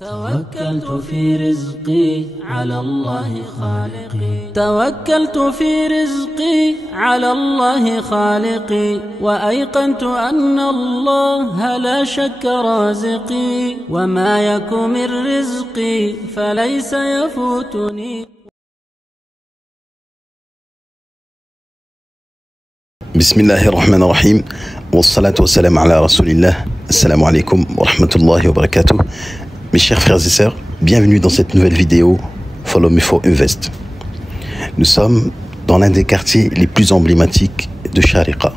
توكلت في رزقي على الله خالقي، توكلت في رزقي على الله خالقي، وأيقنت أن الله لا شك رازقي، وما يك من رزقي فليس يفوتني. بسم الله الرحمن الرحيم والصلاة والسلام على رسول الله. Assalamu alaikum wa rahmatullahi wa barakatuh. Mes chers frères et sœurs, bienvenue dans cette nouvelle vidéo Follow Me for Invest. Nous sommes dans l'un des quartiers les plus emblématiques de Sharqa,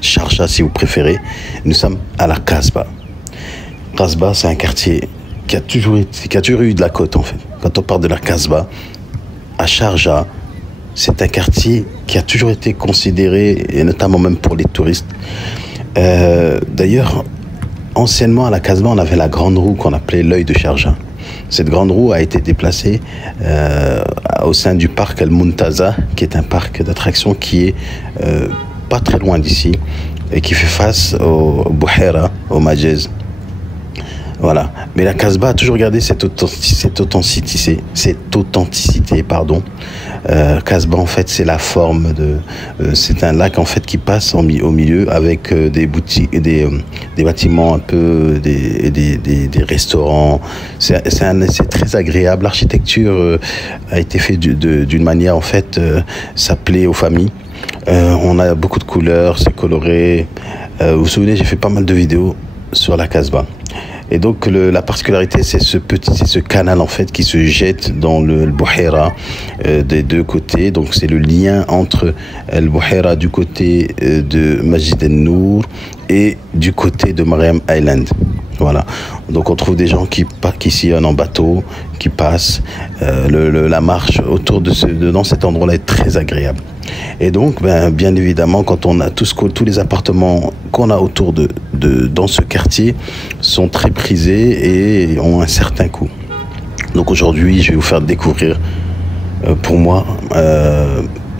Sharjah si vous préférez. Nous sommes à la Kasbah. Kasbah, c'est un quartier qui a toujours eu de la côte en fait. Quand on parle de la Kasbah, à Sharjah, c'est un quartier qui a toujours été considéré, et notamment même pour les touristes. D'ailleurs, anciennement à la Kasbah, on avait la grande roue qu'on appelait l'œil de Sharjah. Cette grande roue a été déplacée au sein du parc Al-Muntaza, qui est un parc d'attractions qui est pas très loin d'ici et qui fait face au Bouhera, au Majez. Voilà. Mais la Kasbah a toujours gardé cette authenticité. Kasbah, en fait, c'est la forme de... c'est un lac, en fait, qui passe au milieu avec des boutiques, des bâtiments un peu, des restaurants. C'est très agréable. L'architecture a été faite d'une manière, en fait, ça plaît aux familles. On a beaucoup de couleurs, c'est coloré. Vous vous souvenez, j'ai fait pas mal de vidéos sur la Kasbah. Et donc la particularité, c'est ce canal en fait qui se jette dans le Bouhera des deux côtés. Donc c'est le lien entre le Bouhera du côté de Majid al-Nour et du côté de Mariam Island. Voilà. Donc on trouve des gens qui sillonnent en bateau, qui passent. La marche autour dans cet endroit-là est très agréable. Et donc, bien évidemment, quand on a tous les appartements qu'on a autour dans ce quartier sont très prisés et ont un certain coût. Donc aujourd'hui, je vais vous faire découvrir, pour moi,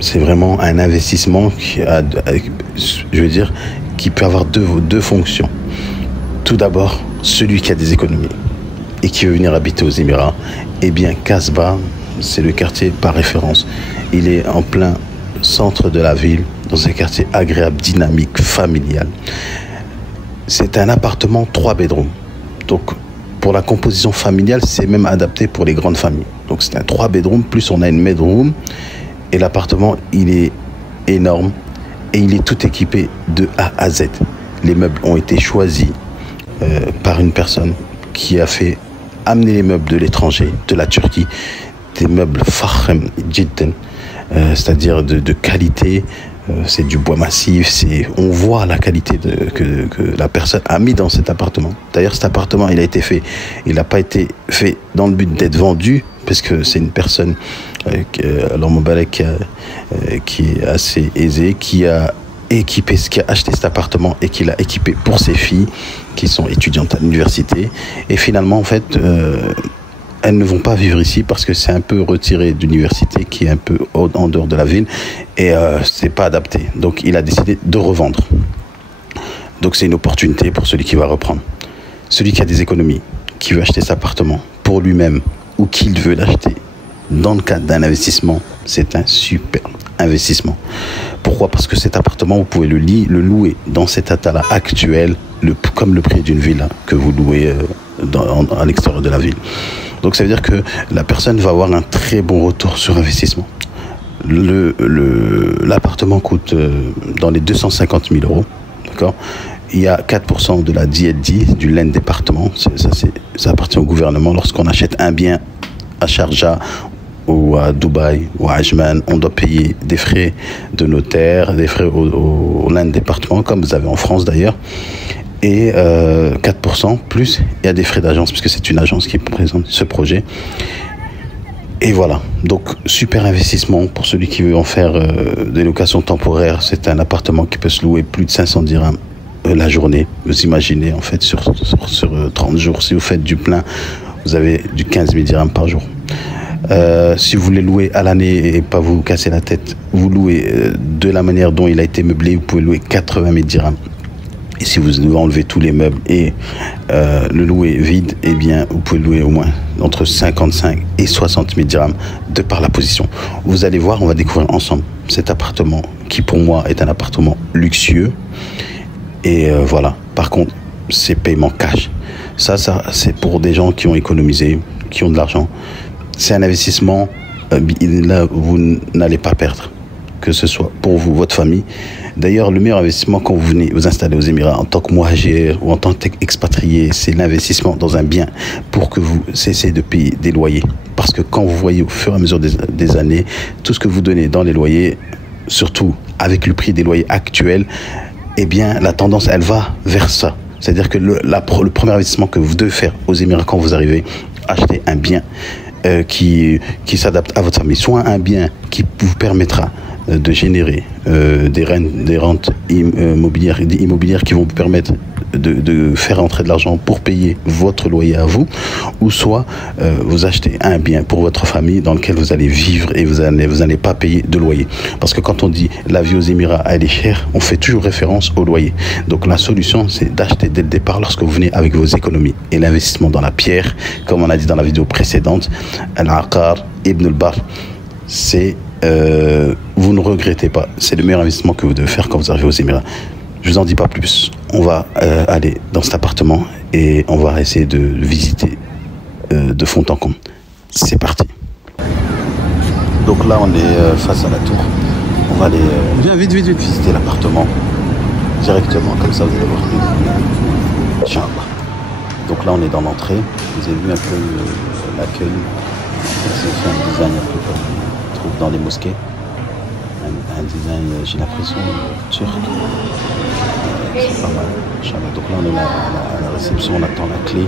c'est vraiment un investissement qui peut avoir deux fonctions. Tout d'abord, celui qui a des économies et qui veut venir habiter aux Émirats, eh bien, Kasbah, c'est le quartier par référence. Il est en plein centre de la ville, dans un quartier agréable, dynamique, familial. C'est un appartement 3 bedrooms. Donc, pour la composition familiale, c'est même adapté pour les grandes familles. Donc, c'est un 3 bedrooms, plus on a une bedroom. Et l'appartement, il est énorme et il est tout équipé de A à Z. Les meubles ont été choisis par une personne qui a fait amener les meubles de l'étranger, de la Turquie, des meubles fakhm jiddan, c'est-à-dire de qualité. C'est du bois massif, on voit la qualité que la personne a mis dans cet appartement. D'ailleurs, cet appartement, il n'a pas été fait dans le but d'être vendu, parce que c'est une personne, alors Moubarak, qui est assez aisée, qui a acheté cet appartement et qui l'a équipé pour ses filles qui sont étudiantes à l'université. Et finalement, en fait, elles ne vont pas vivre ici parce que c'est un peu retiré d'université, qui est un peu en dehors de la ville, et c'est pas adapté. Donc il a décidé de revendre. Donc c'est une opportunité pour celui qui va reprendre. Celui qui a des économies, qui veut acheter cet appartement pour lui-même ou qu'il veut l'acheter dans le cadre d'un investissement, c'est un super investissement. Pourquoi? Parce que cet appartement, vous pouvez le louer dans cet état-là actuel, comme le prix d'une villa que vous louez à l'extérieur de la ville. Donc ça veut dire que la personne va avoir un très bon retour sur investissement. L'appartement coûte dans les 250 000 euros. D'accord. Il y a 4% de la DLD, du land département. Ça appartient au gouvernement. Lorsqu'on achète un bien à Sharjah ou à Dubaï ou à Ajman, on doit payer des frais de notaire, des frais au land département, comme vous avez en France d'ailleurs. Et 4% plus, il y a des frais d'agence, puisque c'est une agence qui présente ce projet. Et voilà, donc super investissement pour celui qui veut en faire des locations temporaires. C'est un appartement qui peut se louer plus de 500 dirhams la journée. Vous imaginez, en fait, sur 30 jours, si vous faites du plein, vous avez du 15 000 dirhams par jour. Si vous voulez louer à l'année et pas vous casser la tête, vous louez de la manière dont il a été meublé, vous pouvez louer 80 000 dirhams. Et si vous devez enlever tous les meubles et le louer vide, eh bien, vous pouvez louer au moins entre 55 et 60 000 dirhams de par la position. Vous allez voir, on va découvrir ensemble cet appartement qui pour moi est un appartement luxueux. Et voilà, par contre, c'est paiement cash. Ça c'est pour des gens qui ont économisé, qui ont de l'argent. C'est un investissement, là, vous n'allez pas perdre, que ce soit pour vous, votre famille. D'ailleurs, le meilleur investissement quand vous venez vous installer aux Émirats en tant que muhajir ou en tant qu'expatrié, c'est l'investissement dans un bien pour que vous cessiez de payer des loyers. Parce que quand vous voyez au fur et à mesure des années, tout ce que vous donnez dans les loyers, surtout avec le prix des loyers actuels, eh bien, la tendance, elle va vers ça. C'est-à-dire que le premier investissement que vous devez faire aux Émirats quand vous arrivez, acheter un bien qui s'adapte à votre famille, soit un bien qui vous permettra de générer des rentes immobilières qui vont vous permettre de faire entrer de l'argent pour payer votre loyer à vous, ou soit vous achetez un bien pour votre famille dans lequel vous allez vivre et vous n'allez pas payer de loyer. Parce que quand on dit la vie aux Émirats elle est chère, on fait toujours référence au loyer. Donc la solution c'est d'acheter dès le départ lorsque vous venez avec vos économies. Et l'investissement dans la pierre, comme on a dit dans la vidéo précédente, Al-Aqar, Ibn al-Bar, c'est vous ne regrettez pas. C'est le meilleur investissement que vous devez faire quand vous arrivez aux Émirats. Je vous en dis pas plus. On va aller dans cet appartement et on va essayer de visiter de fond en comble. C'est parti. Donc là, on est face à la tour. On va aller vite visiter l'appartement directement, comme ça vous allez voir. Inch'Allah. Donc là, on est dans l'entrée. Vous avez vu un peu l'accueil. C'est fait un design un peu comme on trouve dans les mosquées. Un design, j'ai l'impression, turc. C'est pas mal. Donc là, on est à la réception, on attend la clé.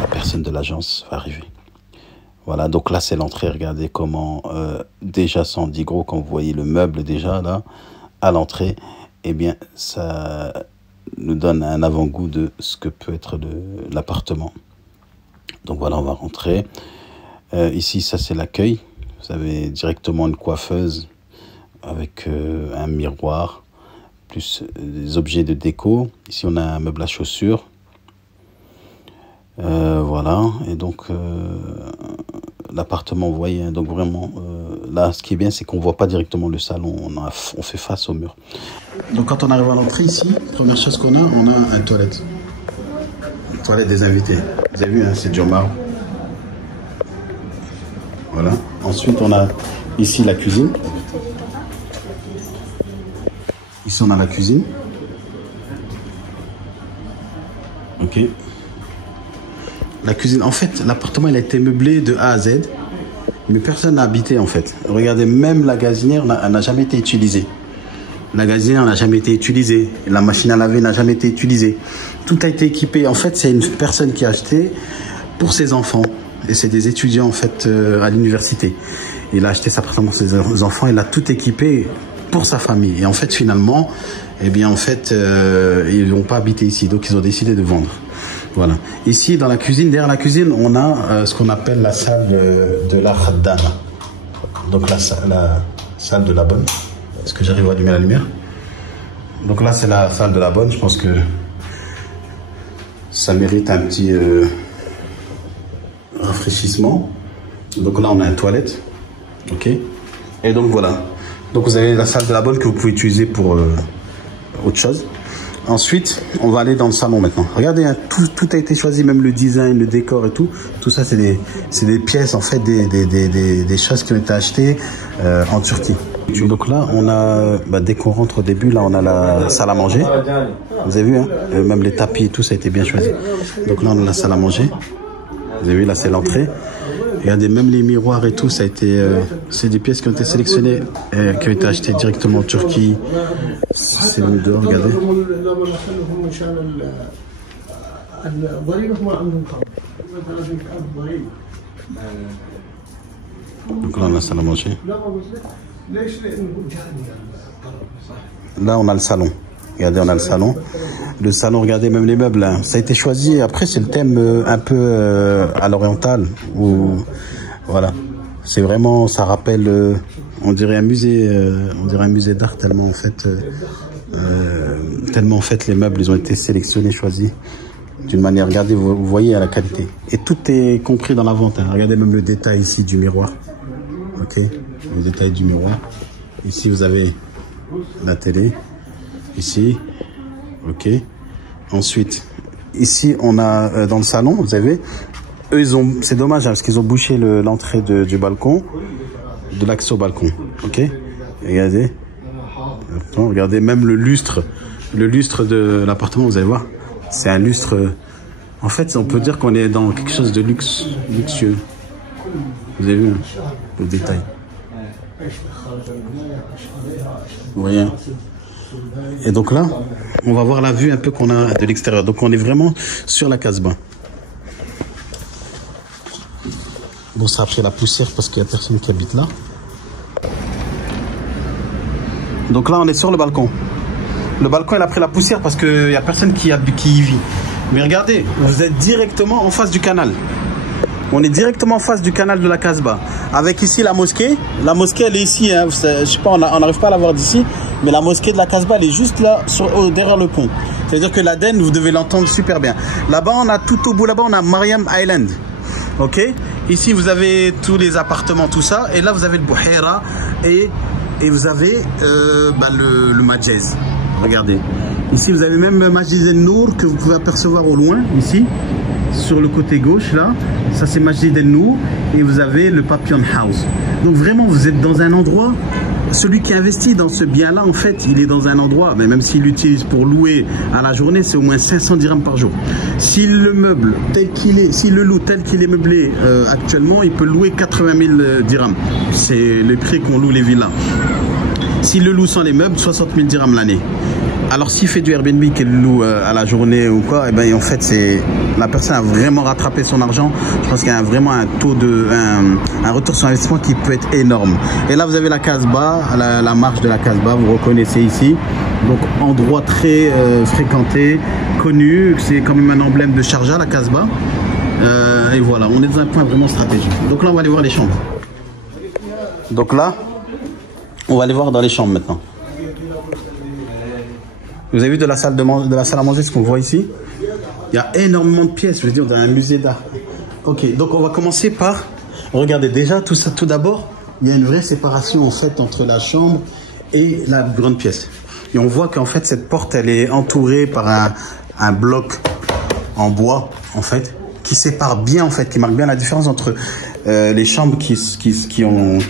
La personne de l'agence va arriver. Voilà, donc là, c'est l'entrée. Regardez comment, déjà, sans dit gros, quand vous voyez le meuble déjà, là, à l'entrée, eh bien, ça nous donne un avant-goût de ce que peut être l'appartement. Donc voilà, on va rentrer. Ici, ça, c'est l'accueil. Vous avez directement une coiffeuse avec un miroir, plus des objets de déco. Ici, on a un meuble à chaussures. Voilà, et donc l'appartement, vous voyez, donc vraiment, là, ce qui est bien, c'est qu'on ne voit pas directement le salon, on fait face au mur. Donc quand on arrive à l'entrée ici, première chose qu'on a, on a une toilette. Une toilette des invités. Vous avez vu, hein, c'est du marbre. Voilà. Ensuite, on a ici la cuisine. Ici, on a la cuisine. Ok. La cuisine, en fait, l'appartement, il a été meublé de A à Z, mais personne n'a habité, en fait. Regardez, même la gazinière n'a jamais été utilisée. La gazinière n'a jamais été utilisée. La machine à laver n'a jamais été utilisée. Tout a été équipé. En fait, c'est une personne qui a acheté pour ses enfants. Et c'est des étudiants, en fait, à l'université. Il a acheté cet appartement pour ses enfants. Il a tout équipé pour sa famille. Et en fait, finalement, eh bien, en fait, ils n'ont pas habité ici. Donc, ils ont décidé de vendre. Voilà. Ici, dans la cuisine, derrière la cuisine, on a ce qu'on appelle la salle de la khaddama. Donc, la salle de la bonne. Est-ce que j'arrive à allumer la lumière? Donc là, c'est la salle de la bonne. Je pense que ça mérite un petit rafraîchissement. Donc là, on a une toilette. Ok. Et donc, voilà. Donc, vous avez la salle de la bonne que vous pouvez utiliser pour autre chose. Ensuite, on va aller dans le salon maintenant. Regardez, hein, tout a été choisi, même le design, le décor et tout. Tout ça, c'est des pièces, en fait, des choses qui ont été achetées en Turquie. Donc là, on a, dès qu'on rentre au début, là, on a la salle à manger. Vous avez vu, hein, même les tapis et tout, ça a été bien choisi. Donc là, on a la salle à manger. Vous avez vu, là, c'est l'entrée. Regardez, même les miroirs et tout, ça a été, c'est des pièces qui ont été sélectionnées, qui ont été achetées directement en Turquie. C'est même dehors, regardez. Donc là, on a la salle à manger. Là, on a le salon. Regardez, on a le salon. Le salon, regardez, même les meubles, hein. Ça a été choisi. Après, c'est le thème un peu à l'oriental. Voilà. C'est vraiment, ça rappelle, on dirait un musée d'art tellement, en fait, Tellement en fait les meubles ils ont été sélectionnés, choisis d'une manière, regardez, vous voyez à la qualité. Et tout est compris dans la vente. Hein. Regardez même le détail ici du miroir. Ok, le détail du miroir. Ici vous avez la télé. Ici, ok. Ensuite, ici on a dans le salon, vous avez, eux ils ont, c'est dommage hein, parce qu'ils ont bouché l'entrée du balcon, de l'accès au balcon. Ok, regardez. Regardez même le lustre de l'appartement, vous allez voir. C'est un lustre. En fait, on peut dire qu'on est dans quelque chose de luxueux. Vous avez vu hein, le détail. Vous voyez. Et donc là, on va voir la vue un peu qu'on a de l'extérieur. Donc on est vraiment sur la Casbah. Bon, ça a pris la poussière parce qu'il n'y a personne qui habite là. Donc là, on est sur le balcon. Le balcon, il a pris la poussière parce qu'il n'y a personne qui y vit. Mais regardez, vous êtes directement en face du canal. On est directement en face du canal de la Casbah. Avec ici la mosquée. La mosquée, elle est ici. Hein. Je sais pas, on n'arrive pas à la voir d'ici. Mais la mosquée de la Casbah, elle est juste là, derrière le pont. C'est-à-dire que l'Aden, vous devez l'entendre super bien. Là-bas, on a tout au bout, là-bas, on a Mariam Island. Ok. Ici, vous avez tous les appartements, tout ça. Et là, vous avez le Bouhaira. Et vous avez le Majez. Regardez. Ici, vous avez même Masjid el-Nour que vous pouvez apercevoir au loin, ici, sur le côté gauche, là. Ça, c'est Masjid el-Nour. Et vous avez le Papillon House. Donc, vraiment, vous êtes dans un endroit... Celui qui investit dans ce bien-là, en fait, il est dans un endroit, mais même s'il l'utilise pour louer à la journée, c'est au moins 500 dirhams par jour. S'il le meuble tel qu'il est, s'il le loue tel qu'il est meublé actuellement, il peut louer 80 000 dirhams. C'est le prix qu'on loue les villas. S'il le loue sans les meubles, 60 000 dirhams l'année. Alors s'il fait du Airbnb qu'il loue à la journée ou quoi, et ben en fait la personne a vraiment rattrapé son argent. Je pense qu'il y a vraiment un taux un retour sur investissement qui peut être énorme. Et là vous avez la Casbah, la marche de la Casbah, vous reconnaissez ici. Donc endroit très fréquenté, connu, c'est quand même un emblème de Sharjah, la Casbah. Et voilà, on est dans un point vraiment stratégique. Donc là on va aller voir les chambres. Donc là, on va aller voir dans les chambres maintenant. Vous avez vu de la salle à manger ce qu'on voit ici? Il y a énormément de pièces, je veux dire, dans un musée d'art. Ok, donc on va commencer par... Regardez, déjà, tout d'abord, il y a une vraie séparation en fait entre la chambre et la grande pièce. Et on voit qu'en fait, cette porte, elle est entourée par un bloc en bois, en fait, qui sépare bien, en fait, qui marque bien la différence entre les chambres qu'il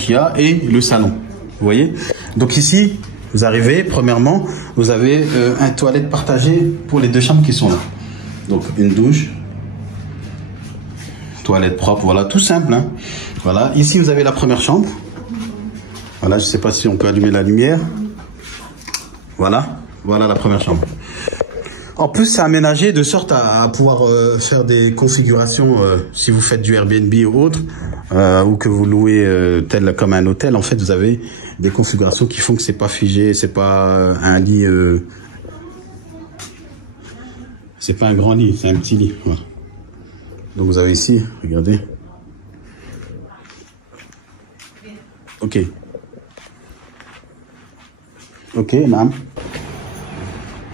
y a et le salon. Vous voyez? Donc ici... Vous arrivez, premièrement, vous avez un toilette partagé pour les deux chambres qui sont là. Donc, une douche, toilette propre, voilà, tout simple. Hein. Voilà, ici, vous avez la première chambre. Voilà, je ne sais pas si on peut allumer la lumière. Voilà, voilà la première chambre. En plus, c'est aménagé de sorte à pouvoir faire des configurations, si vous faites du Airbnb ou autre, ou que vous louez tel comme un hôtel, en fait, vous avez des configurations qui font que c'est pas figé, c'est pas un lit, c'est pas un grand lit, c'est un petit lit. Voilà. Donc vous avez ici, regardez. Ok. Ok, madame.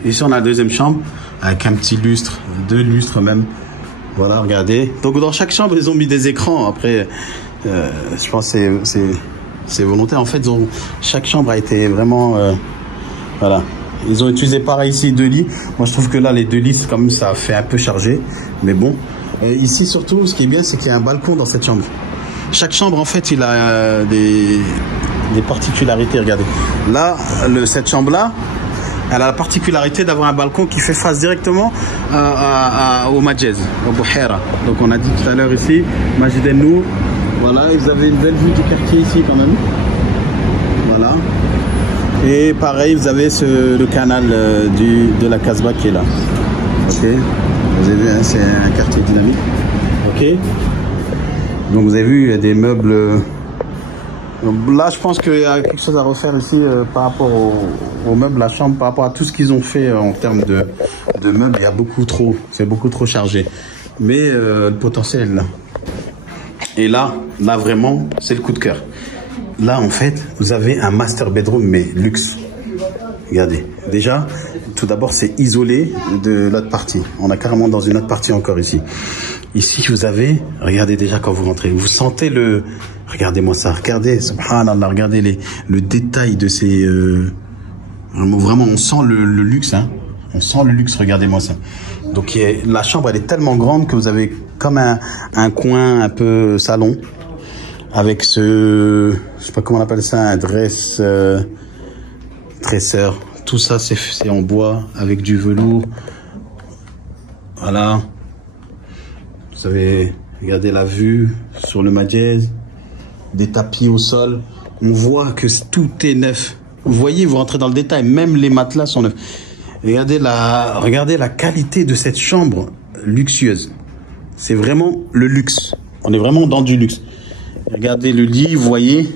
Ici, on a la deuxième chambre avec un petit lustre, 2 lustres même. Voilà, regardez. Donc, dans chaque chambre, ils ont mis des écrans. Après, je pense que c'est volontaire. En fait, chaque chambre a été vraiment... voilà. Ils ont utilisé pareil ici 2 lits. Moi, je trouve que là, les 2 lits, c'est comme ça fait un peu chargé. Mais bon. Et ici, surtout, ce qui est bien, c'est qu'il y a un balcon dans cette chambre. Chaque chambre, en fait, il a des particularités. Regardez. Là, cette chambre-là, elle a la particularité d'avoir un balcon qui fait face directement au Majez, au Bouhaira. Donc on a dit tout à l'heure ici, Masjid el-Nour. Voilà, et vous avez une belle vue du quartier ici quand même. Voilà. Et pareil, vous avez le canal de la Casbah qui est là. Ok. Vous avez vu, hein, c'est un quartier dynamique. Ok. Donc vous avez vu, il y a des meubles... Là, je pense qu'il y a quelque chose à refaire ici par rapport aux meubles, la chambre, par rapport à tout ce qu'ils ont fait en termes de meubles. Il y a beaucoup trop, c'est beaucoup trop chargé. Mais le potentiel est là. Et là vraiment, c'est le coup de cœur. Là, en fait, vous avez un master bedroom, mais luxe. Regardez. Déjà, tout d'abord, c'est isolé de l'autre partie. On a carrément dans une autre partie encore ici. Ici, vous avez, regardez déjà quand vous rentrez, vous sentez le, regardez-moi ça, regardez, subhanallah, regardez le détail de ces, vraiment, on sent le luxe, hein. On sent le luxe, regardez-moi ça. Donc, la chambre, elle est tellement grande que vous avez comme un coin un peu salon, avec ce, je sais pas comment on appelle ça, un dresseur. Tout ça, c'est en bois, avec du velours. Voilà. Vous avez, regardez la vue sur le Majez, des tapis au sol. On voit que tout est neuf. Vous voyez, vous rentrez dans le détail, même les matelas sont neufs. Regardez la qualité de cette chambre luxueuse. C'est vraiment le luxe. On est vraiment dans du luxe. Regardez le lit, vous voyez.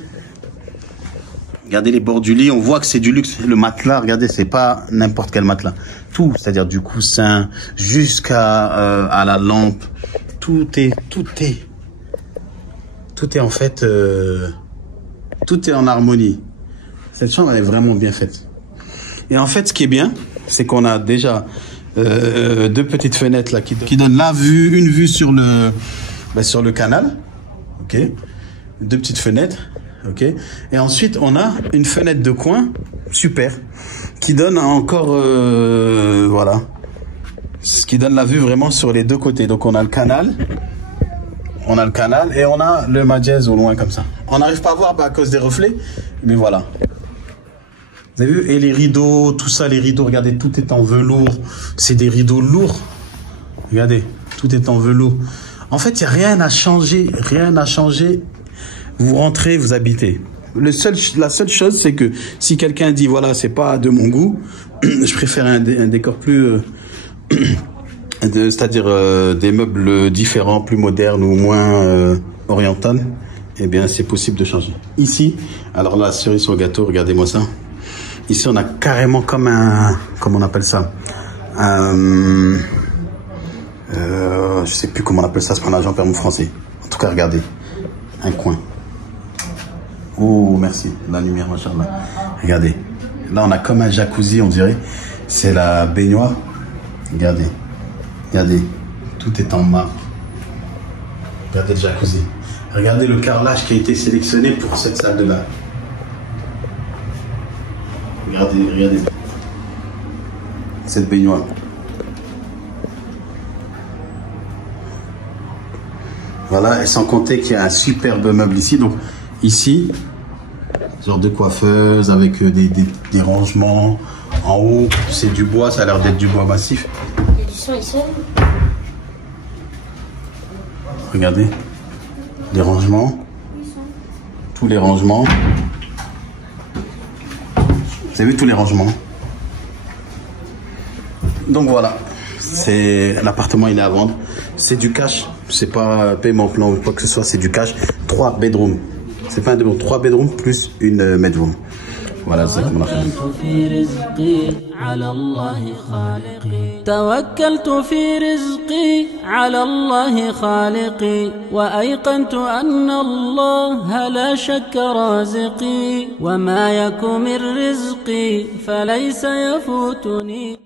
Regardez les bords du lit, on voit que c'est du luxe. Le matelas, regardez, c'est pas n'importe quel matelas. Tout, c'est-à-dire du coussin jusqu'à à la lampe. Tout est en fait, tout est en harmonie. Cette chambre, elle est vraiment bien faite. Et en fait, ce qui est bien, c'est qu'on a déjà deux petites fenêtres là qui donnent une vue sur le canal. Ok, deux petites fenêtres. Ok, et ensuite on a une fenêtre de coin super qui donne encore voilà, ce qui donne la vue vraiment sur les deux côtés. Donc on a le canal et on a le Majez au loin comme ça. On n'arrive pas à voir à cause des reflets, mais voilà. Vous avez vu? Et les rideaux, tout ça, les rideaux, regardez, tout est en velours. C'est des rideaux lourds. Regardez, tout est en velours. En fait, il n'y a rien à changer, Vous rentrez, vous habitez. La seule chose, c'est que si quelqu'un dit, voilà, c'est pas de mon goût, je préfère un décor plus, c'est-à-dire des meubles différents, plus modernes ou moins orientaux, eh bien, c'est possible de changer. Ici, alors la cerise sur le gâteau, regardez-moi ça. Ici, on a carrément comme comment on appelle ça, je sais plus comment on appelle ça, c'est pas un agent permis français. En tout cas, regardez, un coin. Oh, merci, la lumière, machallah. Regardez, là, on a comme un jacuzzi, on dirait. C'est la baignoire. Regardez, tout est en marbre. Regardez le jacuzzi. Regardez le carrelage qui a été sélectionné pour cette salle de bain. Regardez. Cette baignoire. Voilà, et sans compter qu'il y a un superbe meuble ici. Donc, ici, genre de coiffeuse avec des rangements. En haut, c'est du bois, ça a l'air d'être du bois massif. Il y a du son ici. Regardez, les rangements. Tous les rangements. Vous avez vu tous les rangements? Donc voilà, c'est l'appartement, il est à vendre. C'est du cash, c'est pas paiement plan ou quoi que ce soit, c'est du cash. 3 bedrooms. C'est pas un bedroom, 3 bedrooms plus une bedroom. Voilà, c'est comme توكلت في رزقي على الله خالقي وأيقنت أن الله لا شك رازقي وما يك من رزقي فليس يفوتني